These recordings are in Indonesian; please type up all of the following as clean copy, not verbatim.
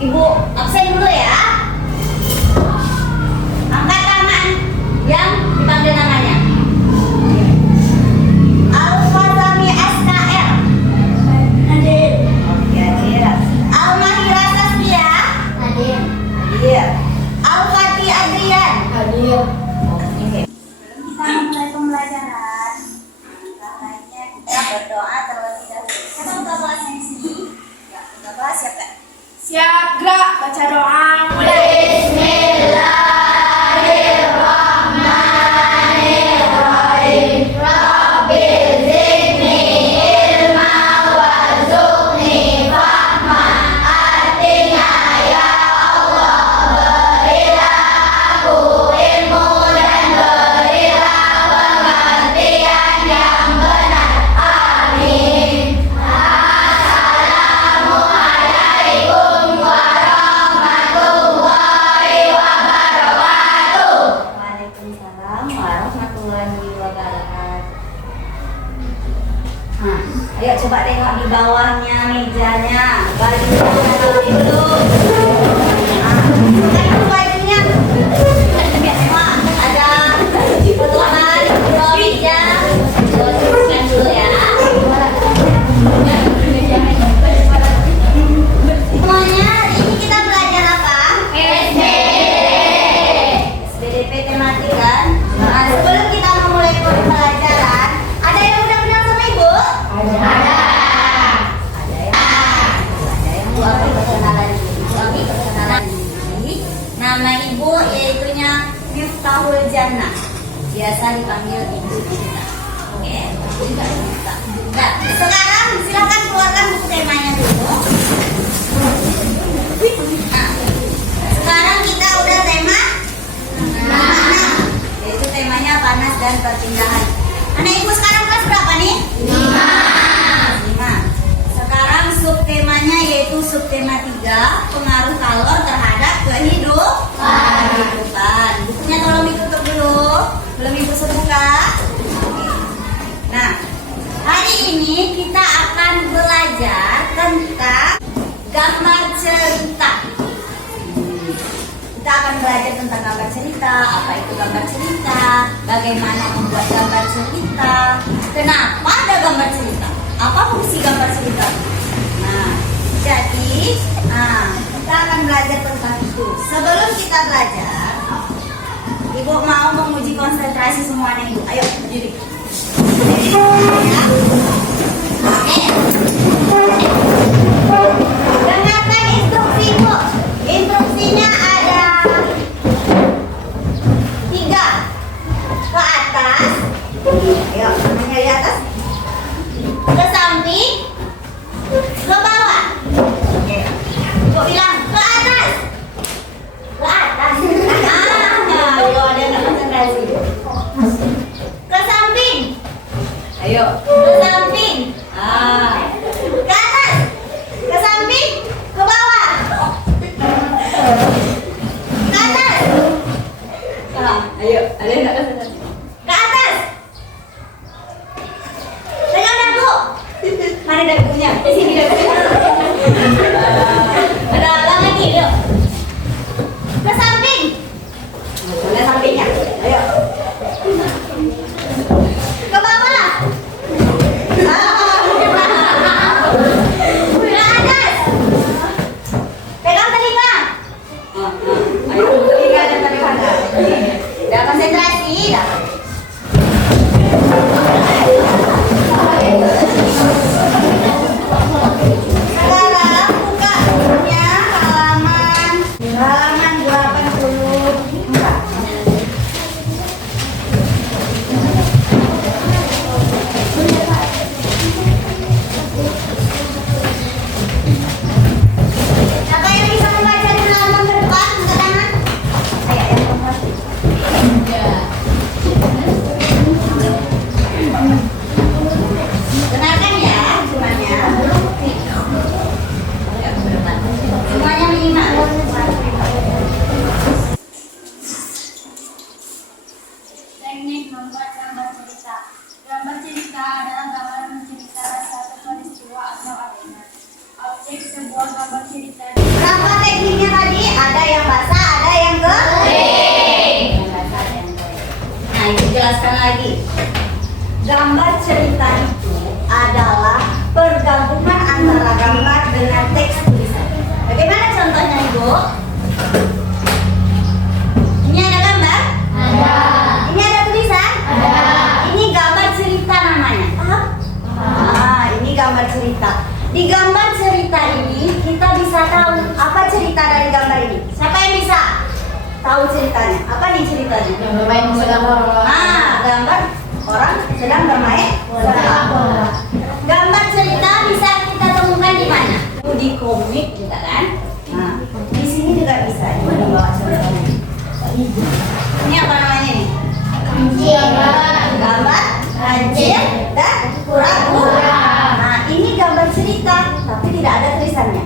Ibu absen dulu ya. Angkat tangan yang dipanggil namanya. Al-Fazami SKR. Hadir. Oke, hadir. Al-Mahira Saskia. Hadir. Hadir. Al-Fati Adrian. Hadir. Oke. Sebelum kita memulai pembelajaran, baiknya kita berdoa terlebih dahulu. Siapa udah bahas yang sini? Ya, udah bahas siapa? Siap, gerak, baca doa, mulai. Bismillahirrahmanirrahim. Rabbi zidni ilma warzuqni fahma. Artinya ya Allah, berilah aku ilmu dan berilah pengertian yang benar. Amin. Assalamualaikum warahmatullahi wabarakatuh. Waalaikumsalam warahmatullahi wabarakatuh. Nah, ayo coba tengok di bawahnya mejanya. Bajunya taruh dulu. Nah, buka dulu bajunya. Tengok, ada potongan di bawah meja. Bersihkan dulu ya. Semuanya, hari ini kita belajar apa? SBDP tematik kan? Nah, sebelum kita memulai pembelajaran, ada yang udah kenal sama ibu? Ada yang belum perkenalan diri. Perkenalan diri. Nama ibu yaitunya Miftahul Jannah. Biasa dipanggil Ibu Cinta. Oke, Cinta. Nah, sekarang silakan keluarkan buku temanya dulu. Nah, sekarang kita udah tema yaitu temanya panas dan perpindahan. Anak ibu sekarang kelas berapa nih? 5. Sekarang subtemanya yaitu subtema 3, pengaruh kalor terhadap kehidupan. Bukunya tolong ditutup dulu, belum ibu suruh buka. Oke. Nah, hari ini kita akan belajar tentang gambar cerita. Kita akan belajar tentang gambar cerita, apa itu gambar cerita, bagaimana membuat gambar cerita, kenapa ada gambar cerita, apa fungsi gambar cerita. Nah, jadi kita akan belajar tentang itu. Sebelum kita belajar, ibu mau menguji konsentrasi semuanya ibu. Ayo berdiri. Ya. Oke. Dengarkan instruksi ibu. Instruksinya ada 3. Ke atas. Ayo, namanya di atas. Ke samping. Ke bawah. Oke. Ibu bilang ke atas. Ke atas. Ayo, ada yang konsentrasi. Ke samping. Ayo, ke samping. Ke atas. Ke samping. Ke bawah. Ke atas. Ayo, ada yang konsentrasi. Ke atas. Pegang dagu. Mana dagunya? Di sini dagunya. Ada Bu? Ini ada gambar? Ada. Ini ada tulisan? Ada. Ini gambar cerita namanya. Paham? Ini gambar cerita. Di gambar cerita ini kita bisa tahu apa cerita dari gambar ini. Siapa yang bisa tahu ceritanya? Apa nih ceritanya? Yang bermain sepak bola. Gambar orang sedang bermain sepak bola. Gambar cerita bisa kita temukan di mana? Di komik juga kan? Nah, di sini juga bisa. Ini dibawa contohnya. Ini apa namanya nih? Kancil. Gambar, kancil, dan kura-kura. Nah, ini gambar cerita, tapi tidak ada tulisannya.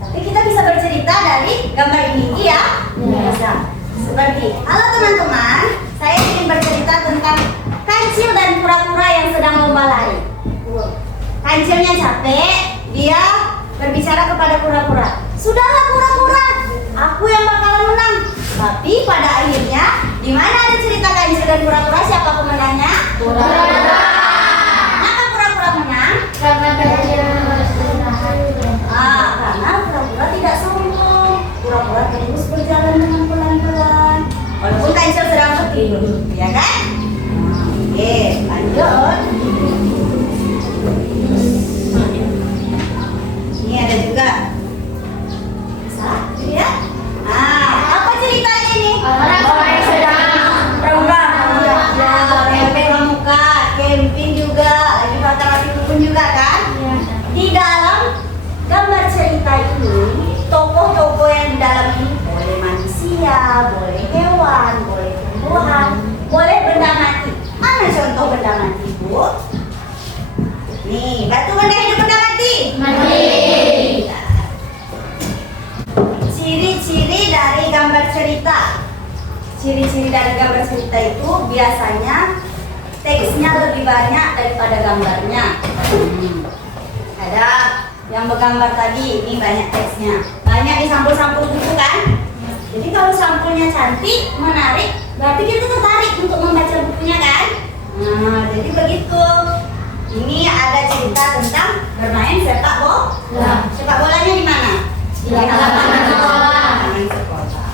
Tapi kita bisa bercerita dari gambar ini, iya? Bisa. Seperti, halo teman-teman, saya ingin bercerita tentang kancil dan kura-kura yang sedang lomba lari. Kancilnya capek, dia berbicara kepada kura-kura. Sudahlah kura-kura, aku yang bakalan menang. Tapi pada akhirnya, di mana ada cerita kancil dan kura-kura, siapa pemenangnya? Kura-kura. Kenapa kura-kura menang? Karena kancil beristirahat. Karena kura-kura tidak sombong. Kura-kura terus berjalan dengan pelan-pelan. Walaupun kancil sedang tertidur, ya kan? Oke, lanjut. Ini ada juga. Bisa, ya? Apa ceritanya nih? Orang yang sedang Pramuka, camping pramuka, camping juga, lagi bakar api unggun juga kan? Di dalam gambar cerita ini, tokoh-tokoh yang di dalam ini boleh manusia, boleh hewan, boleh tumbuhan, boleh benda mati. Mana contoh benda mati, Bu? Nih, batu benda hidup benda mati. mati. Ciri-ciri dari gambar cerita. Ciri-ciri dari gambar cerita itu biasanya teksnya lebih banyak daripada gambarnya. Ada yang bergambar tadi, ini banyak teksnya. Banyak di sampul-sampul buku kan? Jadi kalau sampulnya cantik, menarik, berarti kita tertarik untuk membaca bukunya kan? Nah, jadi begitu. Ini ada cerita tentang bermain sepak bola. Sepak bolanya di mana? Di lapangan sekolah. Lapangan sekolah.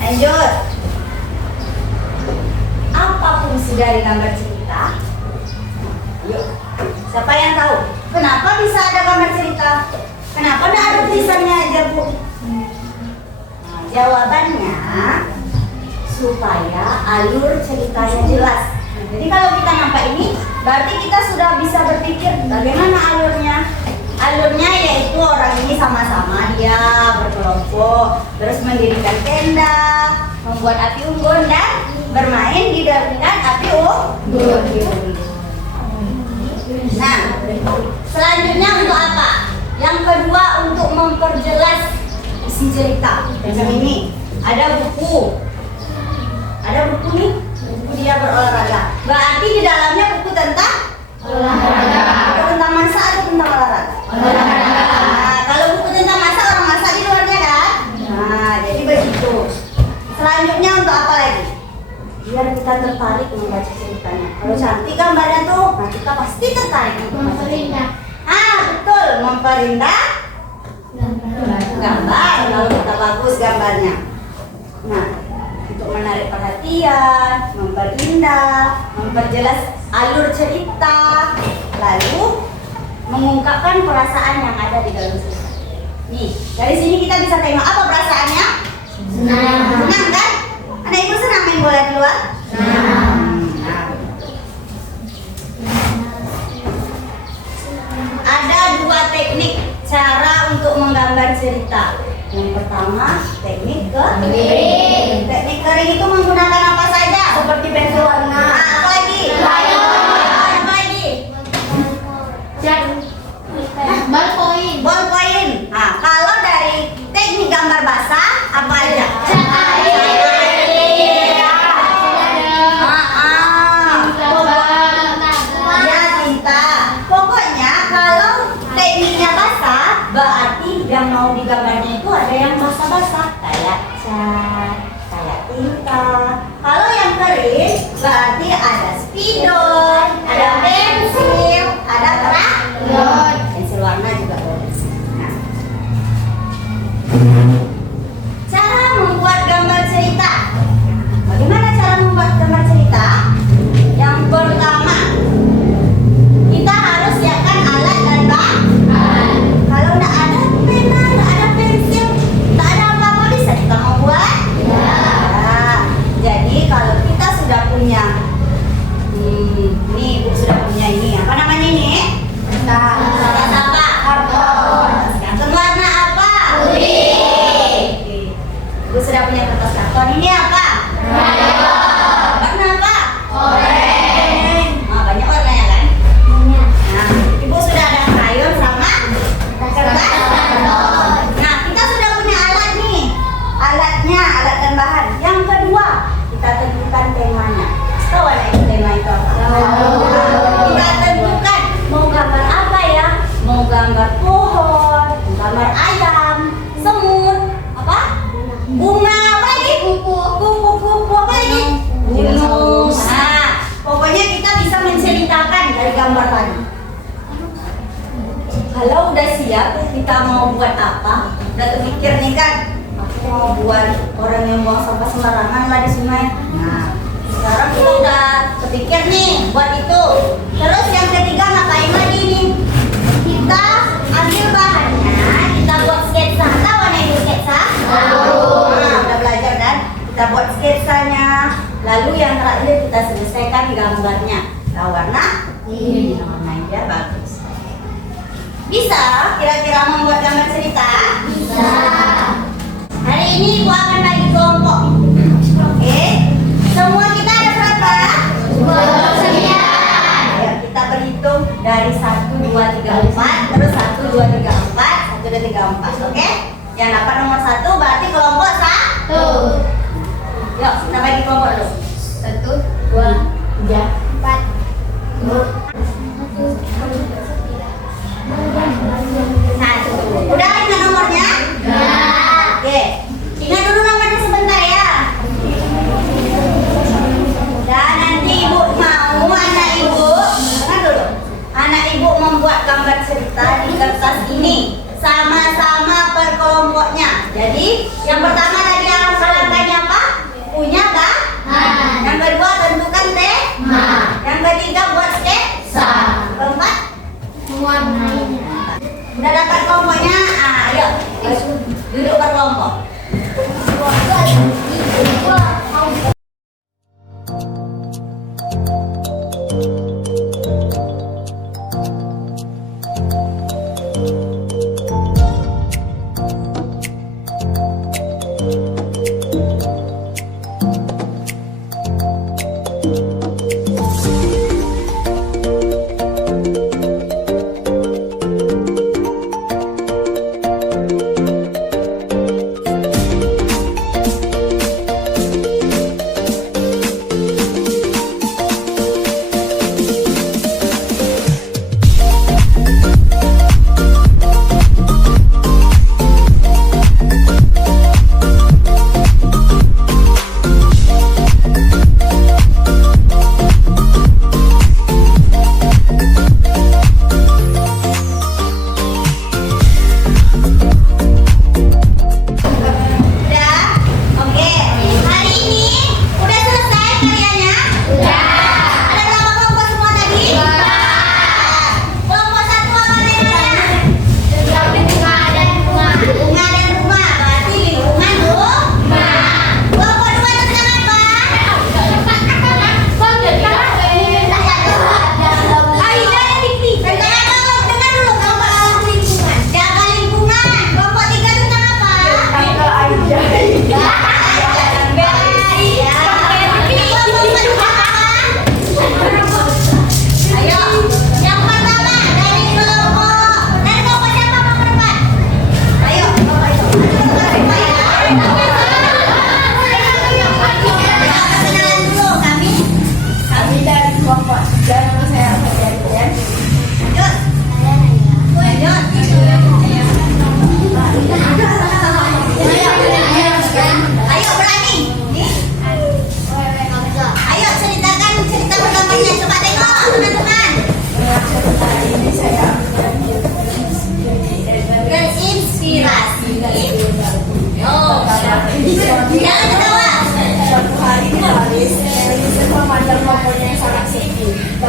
Lanjut. Apa fungsi dari gambar cerita? Yuk, siapa yang tahu? Kenapa bisa ada gambar cerita? Kenapa tidak ada tulisannya aja, Bu? Nah, jawabannya supaya alur ceritanya jelas. Jadi kalau kita nampak ini, berarti kita sudah bisa berpikir bagaimana alurnya. Alurnya yaitu orang ini sama-sama dia berkelompok, terus mendirikan tenda, membuat api unggun dan bermain di dekat api unggun. Nah, selanjutnya untuk apa? Yang kedua untuk memperjelas isi cerita. Macam ini, ada buku. Ada buku nih, buku dia berolahraga. Berarti di dalamnya buku tentang Olahraga. tentang masak atau tentang olahraga? Olahraga. Nah, kalau buku tentang masak, orang masak di luarnya kan? Nah, jadi begitu. Selanjutnya untuk apa lagi? Biar kita tertarik membaca ceritanya. Kalau cantik gambarnya tuh, nah kita pasti tertarik untuk membaca. Memperindah. Betul, memperindah gambar kalau kita bagus gambarnya. Nah, untuk menarik perhatian, memperindah, memperjelas alur cerita, lalu mengungkapkan perasaan yang ada di dalam cerita. Nih, dari sini kita bisa tengok apa perasaannya? Senang. Senang kan? Anak ibu senang main bola di luar? Senang. Ada dua teknik cara untuk menggambar cerita. Yang pertama, teknik Kering. Teknik kering itu menggunakan apa saja? Seperti pensil warna. Apa lagi? Crayon. Apa lagi? Cat. Ballpoint. Ballpoint. Nah, kalau dari teknik gambar basah apa aja? Cat air. Ya, tinta. Pokoknya kalau tekniknya basah, berarti yang mau digambarnya itu ada yang basah-basah, kayak cat, kayak tinta. Kalau yang kering, berarti ada spidol, ada pensil, ada crayon. Pensil warna juga boleh. Nah, Cara membuat gambar cerita. Bagaimana cara membuat gambar cerita? Yang pertama, kita harus siapkan alat dan bahan. Kalau tidak ada pena, tidak ada pensil, tidak ada apa-apa, bisa kita membuat? Ya. Jadi kalau kita sudah punya, ini ibu sudah punya ini, apa namanya ini? Kertas apa? Karton. Karton warna apa? Putih. Ibu sudah punya kertas karton. Ini apa? Warna apa? Oranye. Oh, banyak warnanya kan? Nah, ibu sudah ada krayon sama kertas karton. Nah, kita sudah punya alat nih. Alatnya, alat dan bahan. Yang kedua, kita tentukan temanya. Tahu ada itu tema itu apa? Kita tentukan mau gambar apa ya? Mau gambar pohon, gambar ayam, semut, apa? Bunga, apa lagi? Kupu-kupu, apa lagi? Gunung. Nah, pokoknya kita bisa menceritakan dari gambar tadi. Kalau udah siap, kita mau buat apa? Udah terpikir nih kan? Aku mau buat orang yang buang sampah sembarangan lah di sungai. Nah, sekarang kita udah terpikir nih buat itu. Terus yang ketiga ngapain lagi nih? Kita ambil bahannya, kita buat sketsa. Tahu mana itu sketsa? Tahu. Nah, udah belajar kan? Kita buat sketsanya. Lalu yang terakhir kita selesaikan gambarnya. Nah, warna? Ini warna dia bagus. Bisa kira-kira membuat gambar cerita? Bisa. Hari ini ibu akan bagi kelompok. Oke. Semua kita ada berapa? 29. Ayo kita berhitung dari 1, 2, 3, 4. Terus 1, 2, 3, 4. 1, 2, 3, 4. Oke? Yang dapat nomor 1 berarti kelompok 1. Yuk kita bagi kelompok dulu. 1, 2, 3, 4. Satu. Udah ingat nomornya? Oke. Ingat dulu nomornya sebentar ya. Dan nanti ibu mau anak ibu, dengar dulu. Anak ibu membuat gambar cerita di kertas ini. Sama-sama per kelompoknya. Jadi yang pertama tadi langkahnya apa? Punya bahan. Yang kedua tentukan tema. Yang ketiga buat sketsa. Keempat Warnanya. udah dapat kelompoknya. Ayo duduk per kelompok.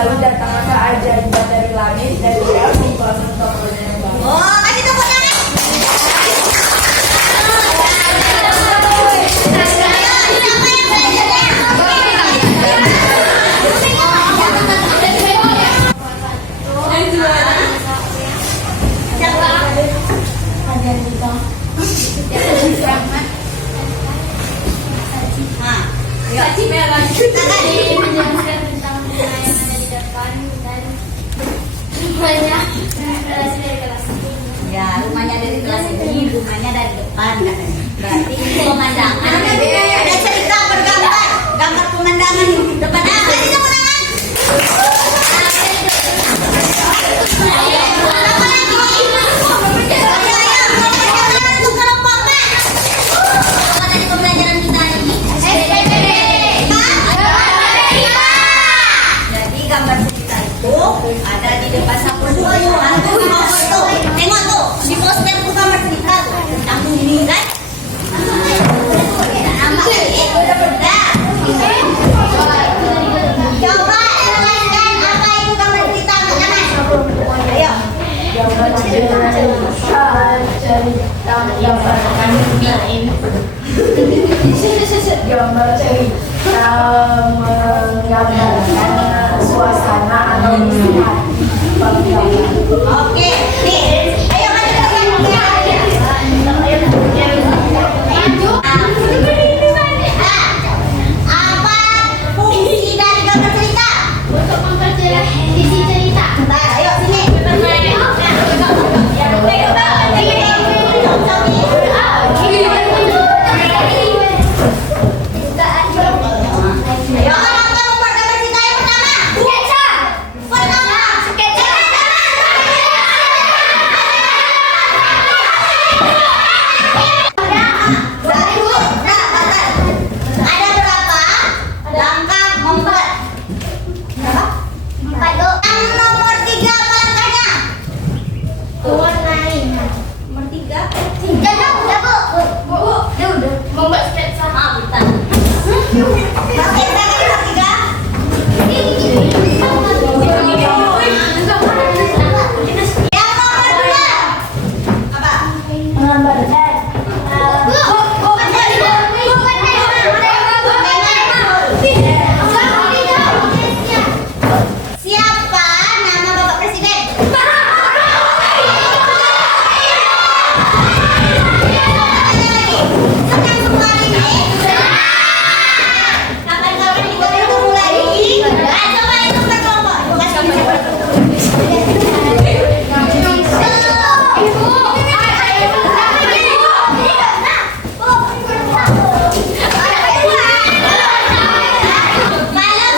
lalu datanglah keajaiban dari langit dan dia membangun tokonya yang baru. Oh, kasih tepuk tangan. Menjelaskan tentang bunga yang ada di depan dan rumahnya kelas dari kelas ini. Ya, rumahnya dari kelas ini, rumahnya dari depan katanya. Berarti ini pemandangan. Ada cerita bergambar, gambar pemandangan depan. Ah, kasih tepuk tangan. Jadi gambar cerita itu ada di depan sapu hantu tuh. Tengok tuh di poster tuh gambar cerita tuh tentang ini kan. Nampak itu udah beda. Coba jelaskan apa itu gambar cerita angkat tangan. Ayo. Gambar cerita yang berkaitan gambar cerita menggambarkan suasana atau isi hati penggambar. Oke, nih. Ayo kita apa fungsi dari gambar cerita? Untuk memperjelas isi cerita. Nah, ayo sini. Ayo orang kamu buat gambar cerita yang pertama. Sketsa. Pertama. Sketsa. Ada berapa langkah membuat? Berapa? 4. Yang nomor 3 apa langkahnya? Mewarnai. Nomor 3. Udah Bu. Udah. Membuat sketsa. Bentar. Pakai tangan nomor 3. Yang nomor 2. Apa? Menggambarkan Siapa nama Bapak Presiden? Sekarang semua ini. Kapan-kapan kita bertemu lagi. Coba itu berkelompok. Kalau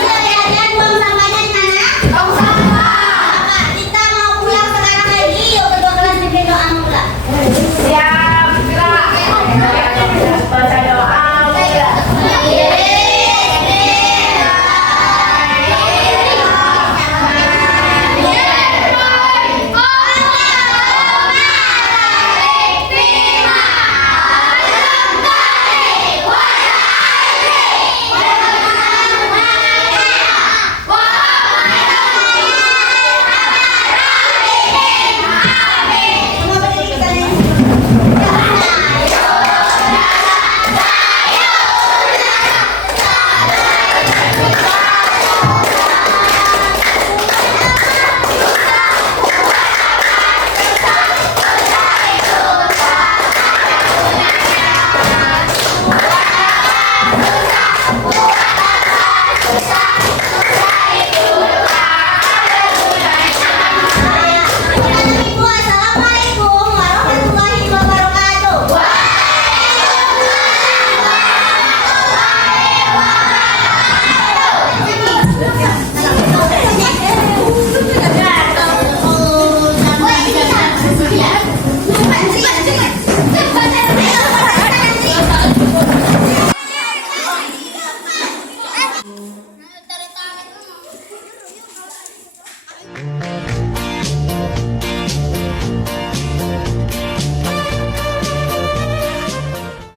sudah belajar buang sampahnya di mana? Tong sampah. Apa? Kita mau pulang sekarang lagi. Yuk kedua kelas bikin doa mau pulang.